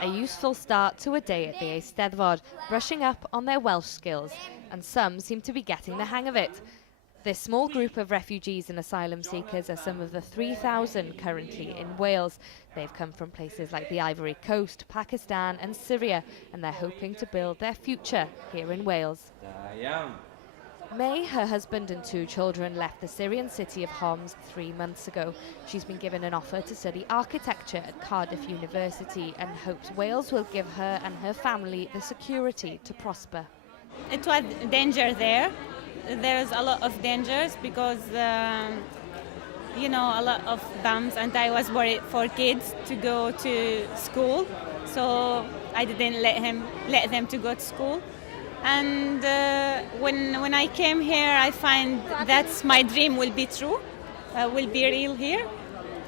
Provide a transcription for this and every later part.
A useful start to a day at the Eisteddfod, brushing up on their Welsh skills, and some seem to be getting the hang of it. This small group of refugees and asylum seekers are some of the 3,000 currently in Wales. They've come from places like the Ivory Coast, Pakistan and Syria, and they're hoping to build their future here in Wales. May, her husband and 2 children left the Syrian city of Homs 3 months ago. She's been given an offer to study architecture at Cardiff University and hopes Wales will give her and her family the security to prosper. It was danger there. There's a lot of dangers because, a lot of bombs, and I was worried for kids to go to school, so I didn't let them to go to school. And when I came here, I find that my dream will be true, will be real here,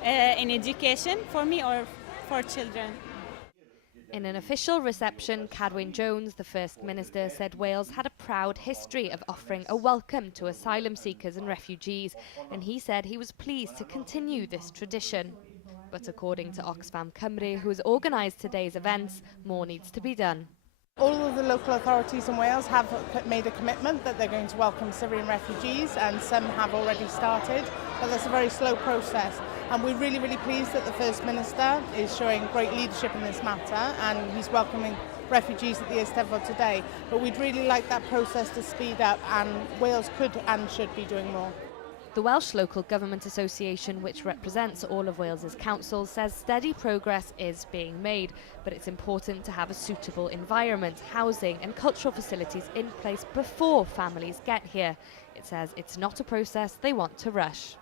in education for me or for children. In an official reception, Carwyn Jones, the First Minister, said Wales had a proud history of offering a welcome to asylum seekers and refugees, and he said he was pleased to continue this tradition. But according to Oxfam Cymru, who has organised today's events, more needs to be done. All of the local authorities in Wales have made a commitment that they're going to welcome Syrian refugees, and some have already started, but that's a very slow process. And we're really, really pleased that the First Minister is showing great leadership in this matter, and he's welcoming refugees at the Eisteddfod today. But we'd really like that process to speed up, and Wales could and should be doing more. The Welsh Local Government Association, which represents all of Wales's councils, says steady progress is being made, but it's important to have a suitable environment, housing and cultural facilities in place before families get here. It says it's not a process they want to rush.